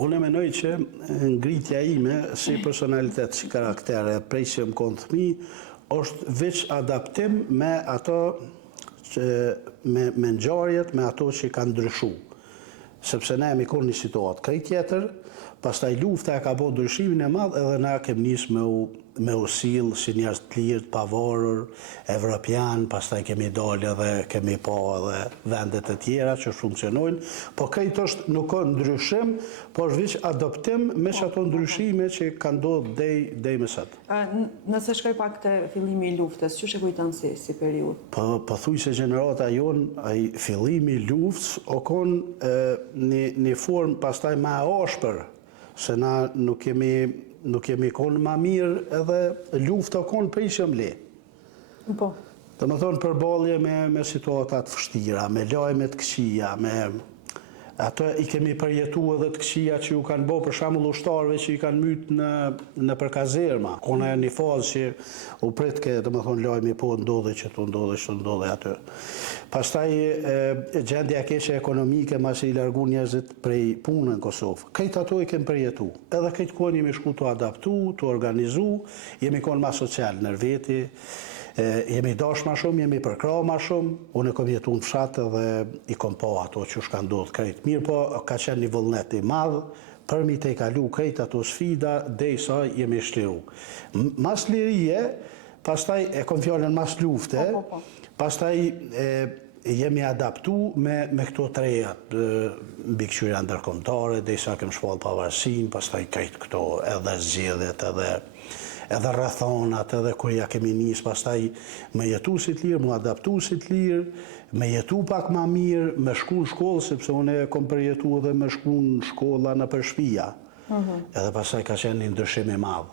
Unë e menoj që ngritja ime si personalitet, si karaktere, prej që më konë thmi, është veç adaptim me ato me ngjarjet, me ato që kanë ndryshu. Sepse ne jemi konë një situatë krejt tjetër, pastaj lufta e ka bo ndryshimin e madh edhe na kem nisë me u sill si njerëz të lirë, të pavarur, evropian, pastaj kemi dalë edhe kemi pa edhe vendet e tjera që funksionojnë, po krejt është nuk ka ndryshim, po është veç adoptim me ato ndryshime që kanë ndodhur deri më sot. Nëse shkoj pak te fillimi i luftës, çu e kujton si periudhë? Po thuj se gjenerata jon, ai fillimi i luftës o kon një formë pastaj më e ashpër, se na nuk kemi konë ma mirë edhe lufta konë prej që mle. Po. Dhe më thonë përballje me situatat vështira, me lajme të këqija, ato i kemi përjetu edhe të këqija që ju kanë bo për shembull ushtarëve që i kanë mytë në përkazerma. Kona e një fazë që u pritke, dhe më thonë lajmi po ndodhe që të ndodhe aty. Pastaj gjendja keqe ekonomike mas i largu njerëzit prej punën në Kosovë. Këtë ato i kemi përjetu. Edhe këtë kohën jemi shku të adaptu, të organizu, jemi konë ma social nër veti, jemi dash ma shumë, jemi përkra ma shumë, unë e kom jetu në fshatë dhe i kom po ato që shka ndodhë krejt. Mirë po, ka qenë një vullnet i madhë, për mi te i kalu krejt ato sfida, dhe i sa jemi shliru. Mas lirije, pastaj e kom fjallën mas lufte, pastaj jemi adaptu me këto trejat, mbi këqyra ndërkombëtare, dhe i sa kem shpallë pavarësin, pastaj krejt këto edhe zgjedhjet, edhe rrethonat, edhe kur ja kemi nisë, pastaj me jetu si të lirë, me adaptu si të lirë, me jetu pak ma mirë, me shku në shkollë, sepse unë e kom përjetu edhe me shku në shkolla në për shtëpia. Edhe pastaj ka qenë një ndryshim i madh.